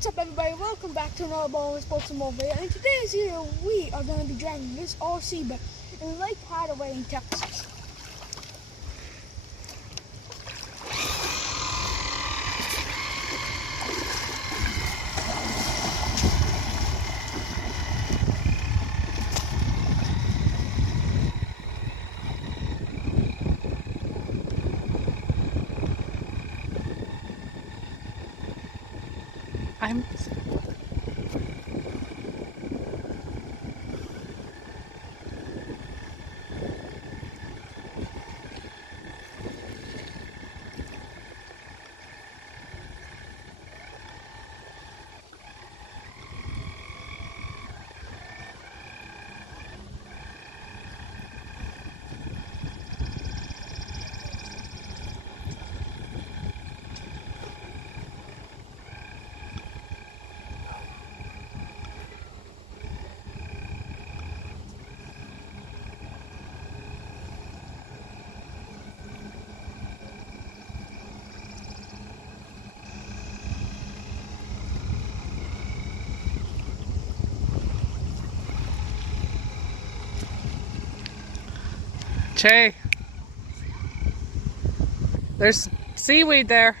What's up, everybody? Welcome back to another Ball of Sports and More video. And today's video, we are going to be dragging this RC boat in Lake Hideaway in Texas. Che, there's seaweed there.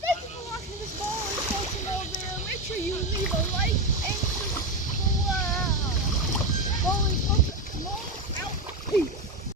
Thank you for watching this Ball of Sports and More video. Make sure you leave a like,